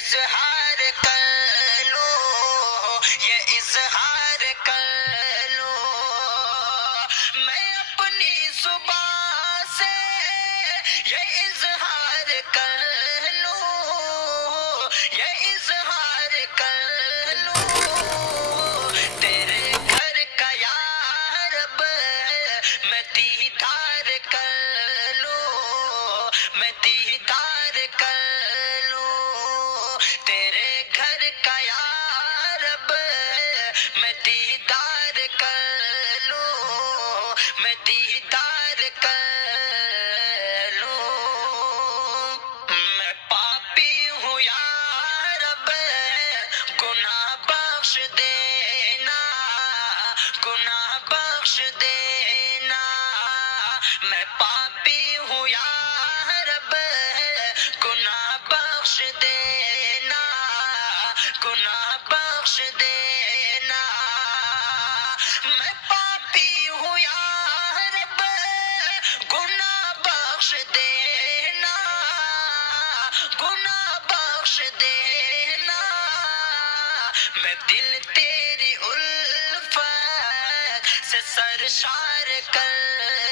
اظہار کر لو، یہ اظہار کر لو، میں اپنی زبان سے یہ اظہار کر لوں، یہ اظہار کر لوں، تیرے گھر کا یا رب میں دیدار کر لوں، میں دیدار کر لوں، تیرے گھر کا یا رب میں دیدار کر لوں، میں دیدار کر لوں، میں پاپی ہوں یا رب گناہ بخش دینا، گناہ بخش دینا، میں پاپی ہوں یا رب گناہ بخش دینا، گناہ بخش دینا، میں پاپی ہوں یا رب گناہ بخش دینا، گناہ بخش دینا، میں دل تیری الفت سے سرشار کر